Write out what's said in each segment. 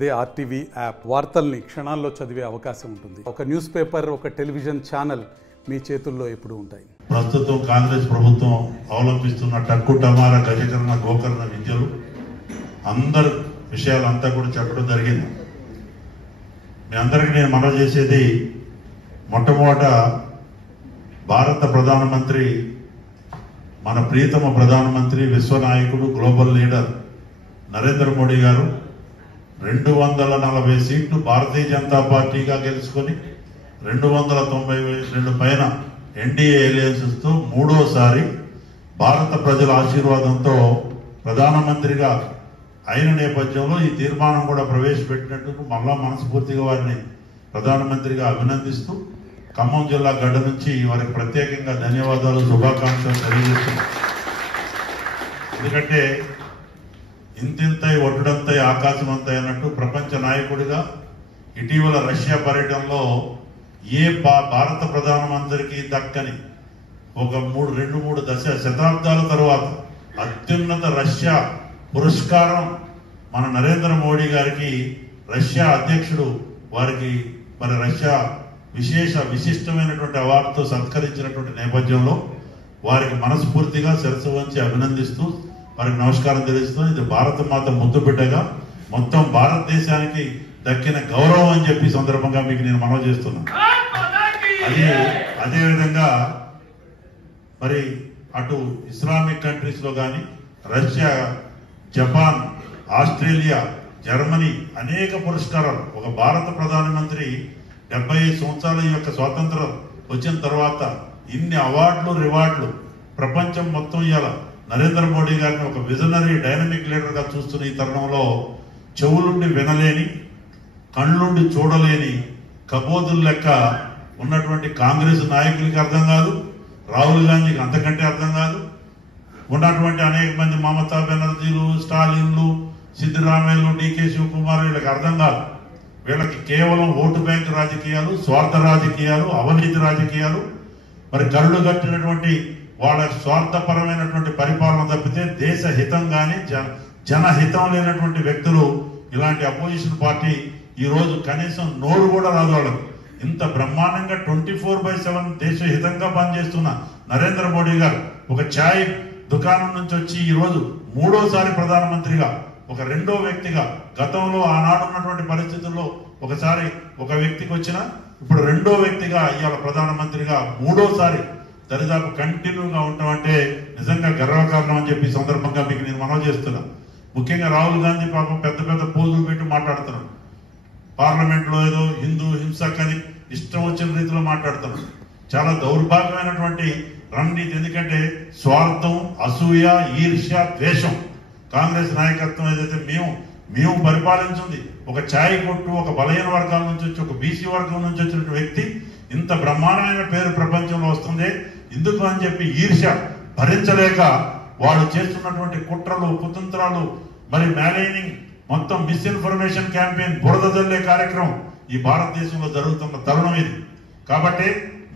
అదే RTV app వార్తల్ని క్షణాల్లో చదివే అవకాశం ఉంటుంది. ఒక న్యూస్ పేపర్, ఒక టెలివిజన్ ఛానల్ మీ చేతుల్లో ఎప్పుడూ ఉంటాయి. ప్రస్తుతం కాంగ్రెస్ ప్రభుత్వం అవలంబిస్తున్న టక్కు టమారా గజకరణ గోకరణ విద్యలు అందరు విషయాలంతా కూడా చెప్పడం జరిగింది. మీ అందరికీ నేను మనవి చేసేది, మొట్టమొదట భారత ప్రధానమంత్రి, మన ప్రియతమ ప్రధానమంత్రి, విశ్వనాయకుడు, గ్లోబల్ లీడర్ నరేంద్ర మోడీ గారు 240 సీట్లు భారతీయ జనతా పార్టీగా గెలుచుకొని 292 పైన ఎన్డీఏ అలయన్స్తో మూడోసారి భారత ప్రజల ఆశీర్వాదంతో ప్రధానమంత్రిగా అయిన నేపథ్యంలో ఈ తీర్మానం కూడా ప్రవేశపెట్టినట్టు మళ్ళా మనస్ఫూర్తిగా వారిని ప్రధానమంత్రిగా అభినందిస్తూ ఖమ్మం జిల్లా గడ్డ నుంచి వారికి ప్రత్యేకంగా ధన్యవాదాలు, శుభాకాంక్షలు తెలియజేస్తున్నాం. ఎందుకంటే ఇంతింతై ఒడ్డంతై ఆకాశమంతై అన్నట్టు ప్రపంచ నాయకుడిగా ఇటీవల రష్యా పర్యటనలో ఏ భారత ప్రధానమంత్రికి దక్కని ఒక 2-3 శతాబ్దాల తర్వాత అత్యున్నత రష్యా పురస్కారం మన నరేంద్ర మోడీ గారికి రష్యా అధ్యక్షుడు వారికి రష్యా విశిష్టమైనటువంటి అవార్డుతో సత్కరించినటువంటి నేపథ్యంలో వారికి మనస్ఫూర్తిగా శిరస్సు వంచి అభినందిస్తూ వారికి నమస్కారం తెలుస్తూ, ఇది భారత మాత ముద్దు బిడ్డగా మొత్తం భారతదేశానికి దక్కిన గౌరవం అని చెప్పి సందర్భంగా మీకు నేను మనవి చేస్తున్నాను. అదేవిధంగా మరి అటు ఇస్లామిక్ కంట్రీస్ లో కానీ రష్యా, జపాన్, ఆస్ట్రేలియా, జర్మనీ అనేక పురస్కారాలు. ఒక భారత ప్రధానమంత్రి 75 సంవత్సరాల యొక్క స్వాతంత్రం వచ్చిన తర్వాత ఇన్ని అవార్డులు, రివార్డులు ప్రపంచం మొత్తం ఇవాళ నరేంద్ర మోడీ గారిని ఒక విజనరీ, డైనమిక్ లీడర్గా చూస్తున్న ఈ తరుణంలో చెవులుండి వినలేని, కళ్ళుండి చూడలేని కబోదుల లెక్క ఉన్నటువంటి కాంగ్రెస్ నాయకులకి అర్థం కాదు, రాహుల్ గాంధీకి అంతకంటే అర్థం కాదు, ఉన్నటువంటి అనేక మంది మమతా బెనర్జీలు, స్టాలిన్లు, సిద్ధరామయ్యలు, డీకే శివకుమార్ వీళ్ళకి అర్థం కాదు. వీళ్ళకి కేవలం ఓటు బ్యాంకు రాజకీయాలు, స్వార్థ రాజకీయాలు, అవినీతి రాజకీయాలు, మరి కళ్ళు కట్టినటువంటి వాళ్ళ స్వార్థపరమైనటువంటి పరిపాలన తప్పితే దేశ హితం కానీ జనహితం లేనటువంటి వ్యక్తులు ఇలాంటి అపోజిషన్ పార్టీ ఈ రోజు కనీసం నోరు కూడా రాదు వాళ్ళకి. ఇంత బ్రహ్మాండంగా 24/7 దేశ హితంగా పనిచేస్తున్న నరేంద్ర మోడీ గారు ఒక ఛాయ్ దుకాణం నుంచి వచ్చి ఈ రోజు మూడోసారి ప్రధానమంత్రిగా, ఒక రెండో వ్యక్తిగా, గతంలో ఆనాడు ఉన్నటువంటి పరిస్థితుల్లో ఒకసారి ఒక వ్యక్తికి వచ్చిన ఇప్పుడు రెండో వ్యక్తిగా ఇవాళ ప్రధానమంత్రిగా మూడోసారి దరిదాపు కంటిన్యూగా ఉంటామంటే నిజంగా గర్వకారణం అని చెప్పి సందర్భంగా మీకు నేను మనవి చేస్తున్నా. ముఖ్యంగా రాహుల్ గాంధీ పాపం పెద్ద పెద్ద పోజులు పెట్టి మాట్లాడుతున్నాడు. పార్లమెంట్ లో ఏదో హిందూ హింసక్ అని ఇష్టం వచ్చిన రీతిలో మాట్లాడుతున్నాడు. చాలా దౌర్భాగ్యమైనటువంటి రణనీతి. ఎందుకంటే స్వార్థం, అసూయ, ఈర్ష్య, ద్వేషం కాంగ్రెస్ నాయకత్వం ఏదైతే మేము పరిపాలించింది ఒక ఛాయ్ కొట్టు, ఒక బలహీన వర్గాల నుంచి వచ్చి, ఒక బీసీ వర్గం నుంచి వచ్చిన వ్యక్తి ఇంత బ్రహ్మాండమైన పేరు ప్రపంచంలో వస్తుంది ఎందుకు అని చెప్పి ఈర్ష్య భరించలేక వాళ్ళు చేస్తున్నటువంటి కుట్రలు, కుతంత్రాలు, మరి మ్యాలైనింగ్, మొత్తం మిస్ఇన్ఫర్మేషన్ క్యాంపెయిన్, బురద జల్లే కార్యక్రమం ఈ భారతదేశంలో జరుగుతున్న తరుణం ఇది. కాబట్టి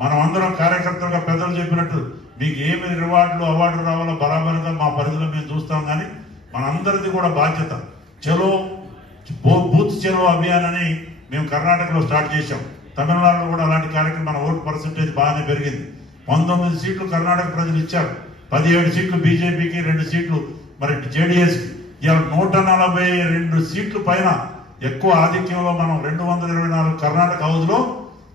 మనం అందరం కార్యకర్తలుగా పెద్దలు చెప్పినట్టు మీకు ఏమి రివార్డులు, అవార్డులు రావాలో బరాబరుగా మా పరిధిలో మేము చూస్తాం. కానీ మనందరిది కూడా బాధ్యత. చలో బూత్ చలో అభియాన్ అని మేము కర్ణాటకలో స్టార్ట్ చేశాం. తమిళనాడులో కూడా అలాంటి కార్యక్రమం, మన ఓటు పర్సెంటేజ్ బాగానే పెరిగింది. 19 సీట్లు కర్ణాటక ప్రజలు ఇచ్చారు, 17 సీట్లు బీజేపీకి, 2 సీట్లు మరి జేడీఎస్కి. ఇలా 142 సీట్లు పైన ఎక్కువ ఆధిక్యంలో మనం 224 కర్ణాటక హౌస్ లో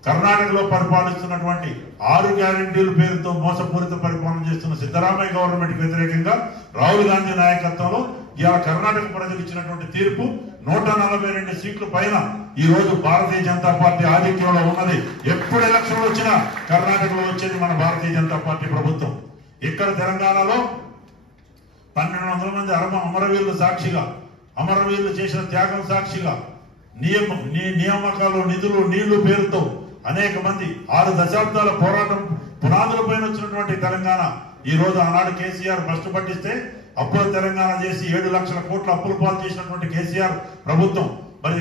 కర్ణాటకలో పరిపాలిస్తున్నటువంటి 6 గ్యారెంటీల పేరుతో మోసపూరిత పరిపాలన చేస్తున్న సిద్ధరామయ్య గవర్నమెంట్ వ్యతిరేకంగా రాహుల్ గాంధీ నాయకత్వంలో ఇవాళ కర్ణాటక ప్రజలు ఇచ్చినటువంటి తీర్పు 142 సీట్ల పైన ఈ రోజు భారతీయ జనతా పార్టీ ఆధిక్యంలో ఉన్నది. ఎప్పుడు ఎలక్షన్లు వచ్చినా కర్ణాటకలో వచ్చేది మన భారతీయ జనతా పార్టీ ప్రభుత్వం. ఇక్కడ తెలంగాణలో 1200 మంది అమరవీరుల సాక్షిగా, అమరవీరులు చేసిన త్యాగం సాక్షిగా, నియామకాలు, నిధులు, నీళ్లు పేరుతో అనేక మంది 6 దశాబ్దాల పోరాటం పునాదుల పైన వచ్చినటువంటి తెలంగాణ ఈ రోజు ఆనాడు కేసీఆర్ ఫస్ట్ పట్టిస్తే అప్పుల తెలంగాణ చేసి 7 లక్షల కోట్ల అప్పుల పాలు చేసినటువంటి కేసీఆర్ ప్రభుత్వం మరి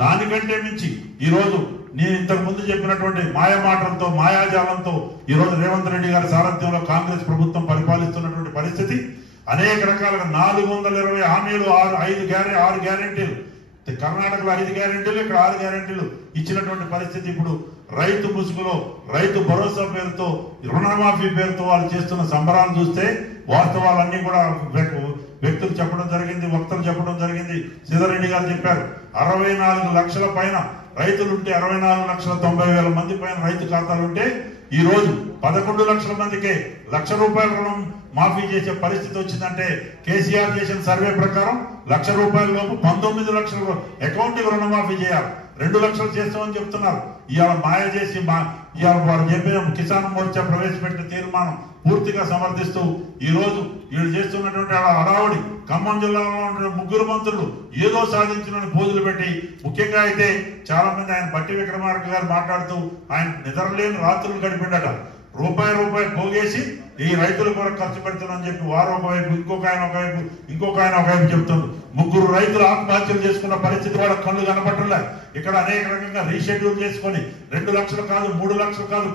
దానికంటే మించి ఈ రోజు నేను ఇంతకు ముందు చెప్పినటువంటి మాయమాటలతో, మాయాజాలంతో ఈ రోజు రేవంత్ రెడ్డి గారి సారథ్యంలో కాంగ్రెస్ ప్రభుత్వం పరిపాలిస్తున్నటువంటి పరిస్థితి. అనేక రకాలుగా 420 హామీలు, 6 గ్యారెంటీలు కర్ణాటకలో 5 గ్యారెంటీలు, ఇక్కడ 6 గ్యారెంటీలు ఇచ్చినటువంటి పరిస్థితి. ఇప్పుడు రైతు ముసుగులో రైతు భరోసా పేరుతో, రుణమాఫీ పేరుతో వాళ్ళు చేస్తున్న సంబరాలు చూస్తే వాస్తవాలన్నీ కూడా వ్యక్తులు చెప్పడం జరిగింది, వక్తలు చెప్పడం జరిగింది. సిద్ధారెడ్డి గారు చెప్పారు 64 లక్షల పైన రైతులుంటే, 64,90,000 మంది పైన రైతు ఖాతాలుంటే ఈ రోజు 11 లక్షల మందికే ₹1,00,000 రుణం మాఫీ చేసే పరిస్థితి వచ్చిందంటే కేసీఆర్ చేసిన సర్వే ప్రకారం ₹1,00,000 లోపు 19 లక్షల అకౌంట్ రుణమాఫీ చేయాలి. 2 లక్షలు చేస్తామని చెప్తున్నారు. ఇవాళ మాయ చేసి ఇవాళ వారు చెప్పిన కిసాన్ మోర్చా ప్రవేశపెట్టిన తీర్మానం పూర్తిగా సమర్థిస్తూ ఈ రోజు వీళ్ళు చేస్తున్నటువంటి హడావుడి, ఖమ్మం జిల్లాలో ఉన్న 3 మంత్రులు ఏదో సాధించిన పోజులు పెట్టి, ముఖ్యంగా అయితే చాలా మంది ఆయన బట్టి విక్రమార్క గారు మాట్లాడుతూ ఆయన నిద్రలేని రాత్రులు గడిపిండట. రూపాయి పోగేసి ఈ రైతుల కొరకు ఖర్చు పెడుతున్నారని చెప్పి వారు ఒకవైపు, ఇంకొక ఆయన ఒకవైపు చెప్తున్నారు. 3 రైతులు ఆత్మహత్యలు చేసుకున్న పరిస్థితి వాళ్ళ కళ్ళు కనపడలే. ఇక్కడ అనేక రకంగా రీషెడ్యూల్ చేసుకొని 2 లక్షలు కాదు, 3 లక్షలు కాదు,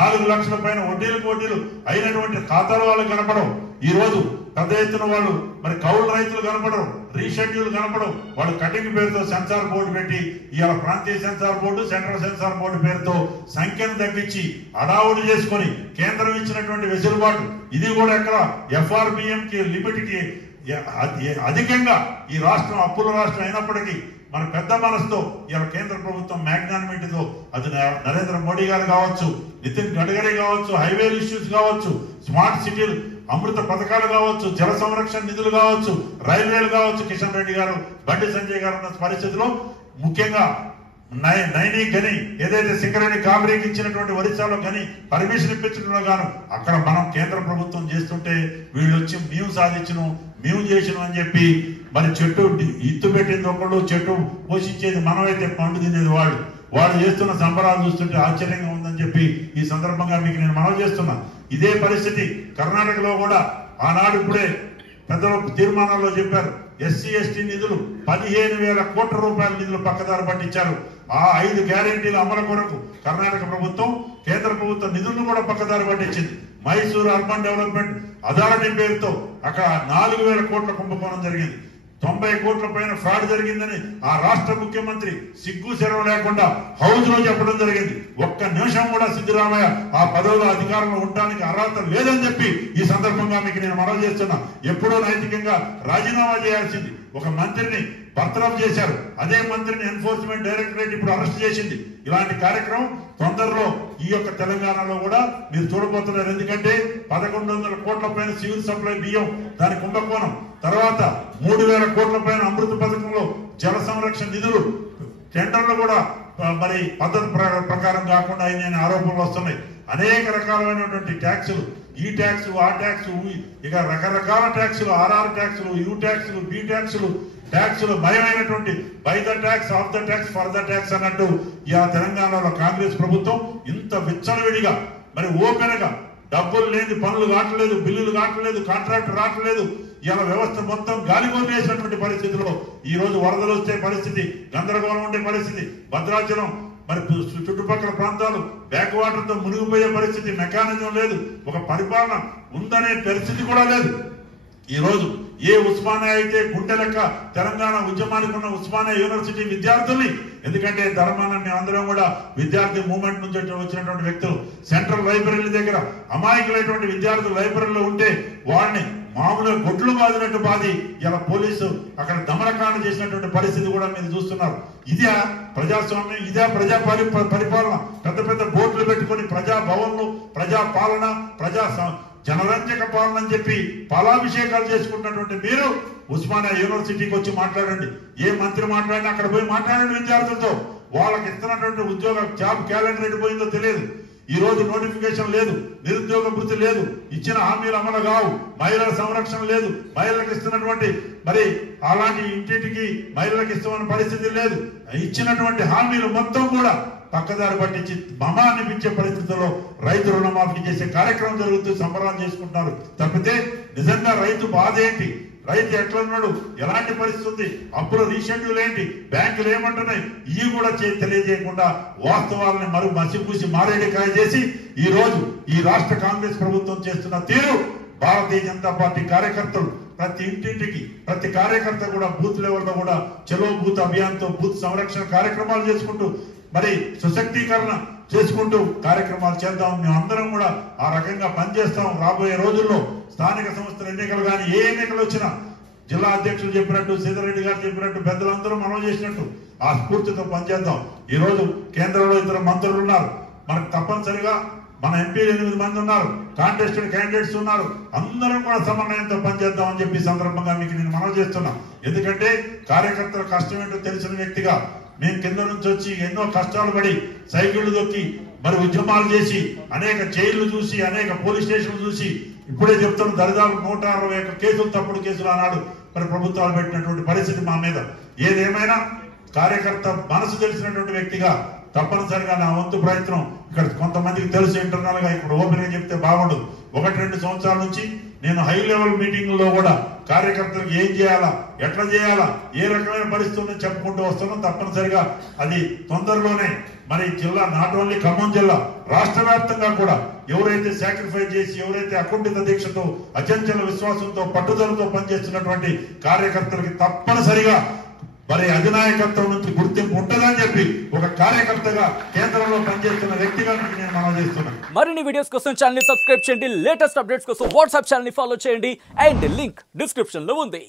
4 లక్షల పైన వడ్డీలు అయినటువంటి ఖాతాలు వాళ్ళకి కనపడవు. ఈ రోజు పెద్ద ఎత్తున వాళ్ళు మరి కౌలు రైతులు కనపడరు, రీషెడ్యూల్ కనపడవు. వాళ్ళు కటింగ్ పేరుతో సెన్సార్ బోర్డు పెట్టి ఇవాళ ప్రాంతీయ censor board, central censor board పేరుతో సంఖ్యను తగ్గించి అడావుడి చేసుకొని కేంద్రం ఇచ్చినటువంటి వెసులుబాటు ఇది కూడా ఎక్కడ FRBM కి లిమిట్ కి అధికంగా ఈ రాష్ట్రం అప్పుల రాష్ట్రం అయినప్పటికీ మన పెద్ద మనసుతో ఇలా కేంద్ర ప్రభుత్వం మ్యాగ్నానిమిటీతో, అది నరేంద్ర మోడీ గారు కావచ్చు, నితిన్ గడ్కరీ కావచ్చు, హైవే ఇష్యూస్ కావచ్చు, స్మార్ట్ సిటీలు అమృత పథకాలు కావచ్చు, జల సంరక్షణ నిధులు కావచ్చు, రైల్వేలు కావచ్చు, కిషన్ రెడ్డి గారు, బండి సంజయ్ గారు ఉన్న పరిస్థితిలో ముఖ్యంగా నైని గని ఏదైతే సింగరేణి కాబ్రీకి ఇచ్చినటువంటి ఒరిస్సాలో గని పర్మిషన్ ఇప్పించడంలో గాను అక్కడ మనం కేంద్ర ప్రభుత్వం చేస్తుంటే వీళ్ళు వచ్చి మేము సాధించను, మేము చేసినాం అని చెప్పి మరి చెట్టు ఇత్తు పెట్టింది ఒకళ్ళు, చెట్టు పోషించేది మనమైతే పండు తినేది వాళ్ళు చేస్తున్న సంబరాలు చూస్తుంటే ఆశ్చర్యంగా ఉందని చెప్పి ఈ సందర్భంగా మీకు నేను మనవి చేస్తున్నా. ఇదే పరిస్థితి కర్ణాటకలో కూడా ఆనాడు ఇప్పుడే పెద్దలు తీర్మానాల్లో చెప్పారు. SC ST నిధులు 15,000 కోట్ల రూపాయల నిధులు పక్కదారి పట్టించారు. ఆ 5 గ్యారెంటీల అమలు కొరకు కర్ణాటక ప్రభుత్వం, కేంద్ర ప్రభుత్వం నిధులను కూడా పక్కదారి పట్టించింది. మైసూరు అర్బన్ డెవలప్మెంట్ అథారిటీ పేరుతో అక్కడ 4,000 కోట్ల కుంభకోణం జరిగింది. 90 కోట్ల పైన ఫ్రాడ్ జరిగిందని ఆ రాష్ట్ర ముఖ్యమంత్రి సిగ్గు శరం లేకుండా హౌస్ లో చెప్పడం జరిగింది. ఒక్క నిమిషం కూడా సిద్ధరామయ్య ఆ పదవిలో అధికారంలో ఉండడానికి అర్హత లేదని చెప్పి ఈ సందర్భంగా మీకు నేను మనవి చేస్తున్నా. ఎప్పుడో నైతికంగా రాజీనామా చేయాల్సింది ఒక మంత్రిని బర్తరఫ్ చేశారు. అదే మంత్రిని ఎన్ఫోర్స్మెంట్ డైరెక్టరేట్ ఇప్పుడు అరెస్ట్ చేసింది. ఇలాంటి కార్యక్రమం తొందరలో ఈ యొక్క తెలంగాణలో కూడా మీరు చూడబోతున్నారు. ఎందుకంటే 1,100 కోట్ల పైన సివిల్ సప్లై బియ్యం దాని కుంభకోణం, తర్వాత 3,000 కోట్ల పైన అమృత పథకంలో జల సంరక్షణ నిధులు టెండర్లు కూడా మరి పద్ధతి ప్రకారం కాకుండా అయిన ఆరోపణలు వస్తున్నాయి. అనేక రకాలైనటువంటి ట్యాక్సులు, ఈ ట్యాక్స్, ఆ ట్యాక్స్, ఇక రకరకాల ట్యాక్సులు, RR ట్యాక్సులు, U ట్యాక్సులు, B ట్యాక్సులు భయమైనటువంటి by the tax, of the tax, for the tax అన్నట్టు ఇలా తెలంగాణలో కాంగ్రెస్ ప్రభుత్వం ఇంత విచ్చలవిడిగా మరి ఓపెన్ గా డబ్బులు లేని పనులు కావట్లేదు, బిల్లులు కావట్లేదు, కాంట్రాక్ట్ రావట్లేదు, ఇలా వ్యవస్థ మొత్తం గాలికొనేసినటువంటి పరిస్థితిలో ఈ రోజు వరదలు వస్తే పరిస్థితి, గందరగోళం ఉండే పరిస్థితి, భద్రాచలం మరి చుట్టుపక్కల ప్రాంతాలు బ్యాక్ వాటర్ తో మునిగిపోయే పరిస్థితి, మెకానిజం లేదు, ఒక పరిపాలన ఉందనే పరిస్థితి కూడా లేదు. ఈ రోజు ఏ ఉస్మానియా అయితే గుండె లెక్క తెలంగాణ ఉద్యమానికి ఉన్న ఉస్మానియా యూనివర్సిటీ విద్యార్థుల్ని, ఎందుకంటే ధర్మాన్ని మేమందరం కూడా విద్యార్థి మూవ్మెంట్ నుంచి వచ్చినటువంటి వ్యక్తులు, సెంట్రల్ లైబ్రరీ దగ్గర అమాయకులైనటువంటి విద్యార్థులు లైబ్రరీలో ఉంటే వాడిని మామూలుగా గొడ్లు బాదినట్టు బాది ఇలా పోలీసు అక్కడ దమనకాండ చేసినటువంటి పరిస్థితి కూడా మీరు చూస్తున్నారు. ఇదే ప్రజాస్వామ్యం, ఇదే పరిపాలన? పెద్ద పెద్ద బోర్డులు పెట్టుకొని ప్రజా భవన్లు, ప్రజా పాలన, జనరంజక పాలన అని చెప్పి పాలాభిషేకాలు చేసుకుంటున్నటువంటి మీరు ఉస్మానియా యూనివర్సిటీకి వచ్చి మాట్లాడండి. ఏ మంత్రి మాట్లాడినా అక్కడ పోయి మాట్లాడండి విద్యార్థులతో. వాళ్ళకి ఇస్తున్నటువంటి ఉద్యోగ జాబ్ క్యాలెండర్ ఎడిపోయిందో తెలియదు. ఈ రోజు నోటిఫికేషన్ లేదు, నిరుద్యోగ భృతి లేదు, ఇచ్చిన హామీలు అమలు కావు, మహిళల సంరక్షణ లేదు, మహిళలకు ఇస్తున్నటువంటి మరి అలాంటి ఇంటింటికి మహిళలకు ఇస్తున్న పరిస్థితి లేదు. ఇచ్చినటువంటి హామీలు మొత్తం కూడా పక్కదారి పట్టించి మమా అనిపించే పరిస్థితుల్లో రైతు రుణమాఫీ చేసే కార్యక్రమం జరుగుతూ సంబరాలు చేసుకుంటున్నారు తప్పితే నిజంగా రైతు బాధ ఏంటి, రైతు ఎట్లున్నాడు, ఎలాంటి పరిస్థితి ఉంది, అప్పుల రీషెడ్యూల్ ఏంటి, బ్యాంకులు ఏమంటున్నాయి, ఇవి కూడా తెలియజేయకుండా వాస్తవాలని మసిపూసి మారేడికాయ చేసి ఈ రోజు ఈ రాష్ట్ర కాంగ్రెస్ ప్రభుత్వం చేస్తున్న తీరు భారతీయ జనతా పార్టీ కార్యకర్తలు ప్రతి ఇంటింటికి ప్రతి కార్యకర్త కూడా బూత్ లెవెల్లో కూడా చలో బూత్ అభియాన్తో బూత్ సంరక్షణ కార్యక్రమాలు చేసుకుంటూ మరి సుశక్తీకరణ చేసుకుంటూ కార్యక్రమాలు చేద్దాం. మేము అందరం కూడా ఆ రకంగా పనిచేస్తాం. రాబోయే రోజుల్లో స్థానిక సంస్థల ఎన్నికలు కానీ ఏ ఎన్నికలు వచ్చినా జిల్లా అధ్యక్షులు చెప్పినట్టు సీతారెడ్డి గారు చెప్పినట్టు పెద్దలందరూ మనం చేసినట్టు ఆ స్ఫూర్తితో పనిచేద్దాం. ఈ రోజు కేంద్రంలో ఇద్దరు మంత్రులు ఉన్నారు. మనకు తప్పనిసరిగా మన ఎంపీలు 8 మంది ఉన్నారు, కాంటెస్టెడ్ క్యాండిడేట్స్ ఉన్నారు. అందరం కూడా సమన్వయంతో పనిచేద్దాం అని చెప్పి సందర్భంగా మీకు నేను మనవి చేస్తున్నా. ఎందుకంటే కార్యకర్తల కష్టం ఏంటో తెలిసిన వ్యక్తిగా మేము కింద నుంచి వచ్చి ఎన్నో కష్టాలు పడి సైకిళ్లు దొక్కి మరి ఉద్యమాలు చేసి అనేక జైళ్లు చూసి అనేక పోలీస్ స్టేషన్లు చూసి ఇప్పుడే చెప్తున్న దరిదాపు 161 కేసులు తప్పుడు కేసులు ఆనాడు మరి ప్రభుత్వాలు పెట్టినటువంటి పరిస్థితి మా మీద. ఏదేమైనా కార్యకర్త మనసు తెలిసినటువంటి వ్యక్తిగా తప్పనిసరిగా నా వంతు ప్రయత్నం ఇక్కడ కొంతమందికి తెలుసు ఇంటర్నల్ గా ఇప్పుడు ఓపెన్ గా చెప్తే బాగుండదు. 1-2 సంవత్సరాల నుంచి నేను హై లెవెల్ మీటింగ్లో కూడా కార్యకర్తలకు ఏం చేయాలా, ఎట్లా చేయాలా, ఏ రకమైన పరిస్థితి ఉందని చెప్పుకుంటూ వస్తున్నాం. తప్పనిసరిగా అది తొందరలోనే మరి జిల్లా నాట్ ఓన్లీ ఖమ్మం జిల్లా రాష్ట్ర వ్యాప్తంగా కూడా ఎవరైతే సాక్రిఫైస్ చేసి ఎవరైతే అకుంఠిత దీక్షతో అచంచల విశ్వాసంతో పట్టుదలతో పనిచేస్తున్నటువంటి కార్యకర్తలకి తప్పనిసరిగా మరి అధినాయకత్వం నుంచి గుర్తింపు ఉంటుందని చెప్పి ఒక కార్యకర్తగా కేంద్రంలో పనిచేస్తున్న వ్యక్తిగా నేను మనం చేస్తున్నాను. మరిన్ని వీడియోస్ కోసం ఛానల్ ని సబ్స్క్రైబ్ చేయండి. లేటెస్ట్ అప్డేట్స్ కోసం వాట్సాప్ ఛానల్ ని ఫాలో చేయండి. అండ్ లింక్ డిస్క్రిప్షన్ లో ఉంది.